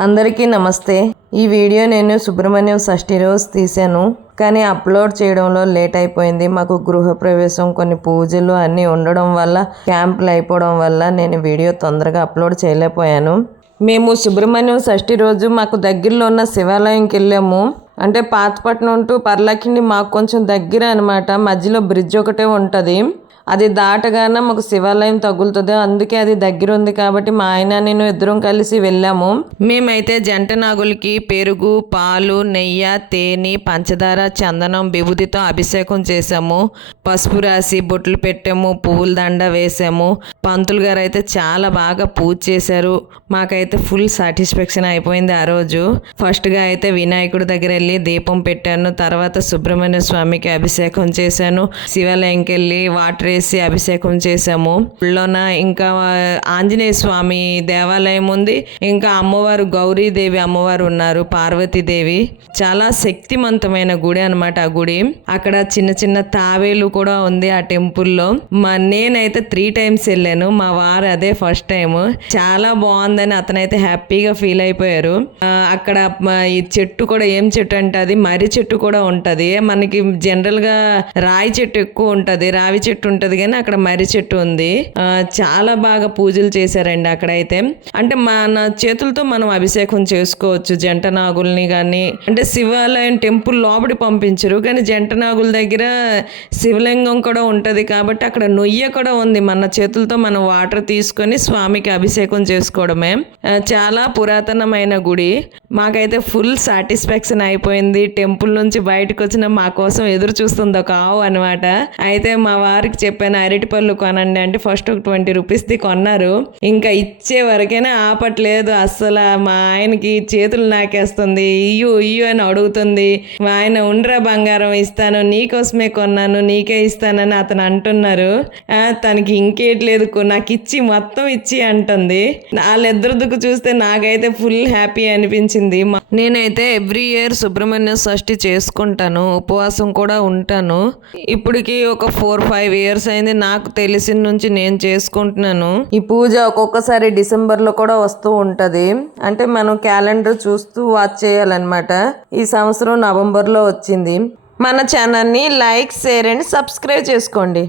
అందరికీ నమస్తే. ఈ వీడియో నేను సుబ్రహ్మణ్యం షష్ఠి రోజు తీశాను, కానీ అప్లోడ్ చేయడంలో లేట్ అయిపోయింది. మాకు గృహప్రవేశం, కొన్ని పూజలు అన్నీ ఉండడం వల్ల, క్యాంపులు అయిపోవడం వల్ల నేను వీడియో తొందరగా అప్లోడ్ చేయలేకపోయాను. మేము సుబ్రహ్మణ్యం షష్ఠి రోజు మాకు దగ్గరలో ఉన్న శివాలయంకి వెళ్ళాము. అంటే పాతపట్నం టు పర్లాకిండి మాకు కొంచెం దగ్గర అనమాట. మధ్యలో బ్రిడ్జ్ ఒకటే ఉంటుంది. అది దాటగానే మాకు శివాలయం తగులుతుంది. అందుకే అది దగ్గర ఉంది కాబట్టి మా ఆయన నేను ఇద్దరం కలిసి వెళ్ళాము. మేమైతే జంట నాగులకి పెరుగు, పాలు, నెయ్యి, తేనె, పంచదార, చందనం, విభూతితో అభిషేకం చేసాము. పసుపు రాసి బొట్లు పెట్టాము, పువ్వుల దండ వేసాము. పంతులు గారు అయితే చాలా బాగా పూజ చేశారు. మాకైతే ఫుల్ సాటిస్ఫాక్షన్ అయిపోయింది ఆ రోజు. ఫస్ట్గా అయితే వినాయకుడి దగ్గర వెళ్ళి దీపం పెట్టాను. తర్వాత సుబ్రహ్మణ్య స్వామికి అభిషేకం చేశాను. శివాలయంకి వెళ్ళి వాటర్ వేసి అభిషేకం చేసాము. ఊళ్ళోన ఇంకా ఆంజనేయ స్వామి దేవాలయం ఉంది. ఇంకా అమ్మవారు గౌరీదేవి అమ్మవారు ఉన్నారు, పార్వతీదేవి. చాలా శక్తివంతమైన గుడి అనమాట ఆ గుడి. అక్కడ చిన్న చిన్న తావేలు కూడా ఉంది ఆ టెంపుల్లో. నేనైతే 3 times వెళ్ళాను. మా వారు అదే ఫస్ట్ టైం. చాలా బాగుందని అతనైతే హ్యాపీగా ఫీల్ అయిపోయారు. అక్కడ ఈ చెట్టు కూడా ఏం చెట్టు అంటే అది మర్రి చెట్టు కూడా ఉంటది. మనకి జనరల్ గా రాయి చెట్టు ఎక్కువ ఉంటది, రావి చెట్టు ఉంటది, కానీ అక్కడ మర్రి చెట్టు ఉంది. చాలా బాగా పూజలు చేశారండి అక్కడైతే. అంటే మన చేతులతో మనం అభిషేకం చేసుకోవచ్చు జంట నాగుల్ని కానీ. అంటే శివాలయం టెంపుల్ లోపలి పంపించరు, కానీ జంట నాగుల దగ్గర శివలింగం కూడా ఉంటది కాబట్టి అక్కడ నొయ్య కూడా ఉంది. మన చేతులతో మనం వాటర్ తీసుకొని స్వామికి అభిషేకం చేసుకోవడమే. చాలా పురాతనమైన గుడి. మాకైతే ఫుల్ సాటిస్ఫాక్షన్ అయిపోయింది. టెంపుల్ నుంచి బయటకు వచ్చిన మా కోసం ఎదురు చూస్తుంది ఒక ఆవు అనమాట. అయితే మా వారికి చెప్పాను, అరటిపళ్ళు కొనండి అంటే ఫస్ట్ ఒక 20 రూపీస్ది కొన్నారు. ఇంకా ఇచ్చే వరకైనా ఆపట్లేదు అస్సలు. మా ఆయనకి చేతులు నాకేస్తుంది, ఇయ్యు అని అడుగుతుంది. మా ఆయన ఉండ్రా బంగారం ఇస్తాను, నీకోసమే కొన్నాను, నీకే ఇస్తానని అతను అంటున్నారు. తనకి ఇంకేట్లేదు, నాకు ఇచ్చి మొత్తం ఇచ్చి అంటుంది. వాళ్ళిద్దరు చూస్తే నాకైతే ఫుల్ హ్యాపీ అనిపించింది. నేనైతే ఎవ్రీ ఇయర్ సుబ్రహ్మణ్య షష్ఠి చేసుకుంటాను, ఉపవాసం కూడా ఉంటాను. ఇప్పటికి ఒక 4-5 years అయింది నాకు తెలిసిన నుంచి నేను చేసుకుంటున్నాను. ఈ పూజ ఒక్కొక్కసారి డిసెంబర్లో కూడా వస్తూ ఉంటది. అంటే మనం క్యాలెండర్ చూస్తూ వాచ్ చేయాలన్నమాట. ఈ సంవత్సరం నవంబర్లో వచ్చింది. మన ఛానల్ని లైక్, షేర్ అండ్ సబ్స్క్రైబ్ చేసుకోండి.